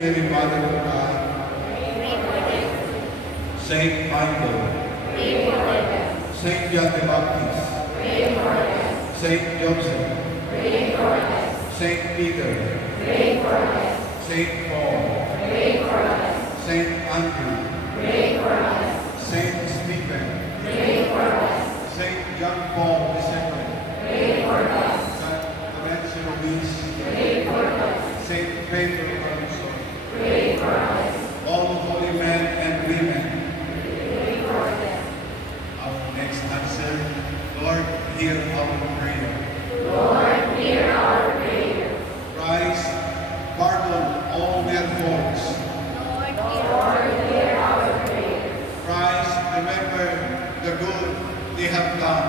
Mary, Mother of God, Saint Michael, Saint John the Baptist, Saint Joseph, Saint Peter, Saint Paul, Saint Andrew, Saint Stephen, Saint John Paul II, Saint Teresa Luis, Saint Pedro Caruso, all holy men and women. Our next answer, Lord, hear our prayer. Christ, pardon all their faults. Christ, remember the good they have done.